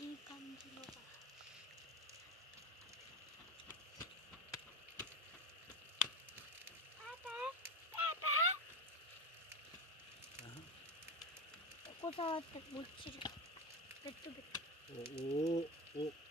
이 감지로 가. 꼬사한테 못 치려. 오, 오, 오.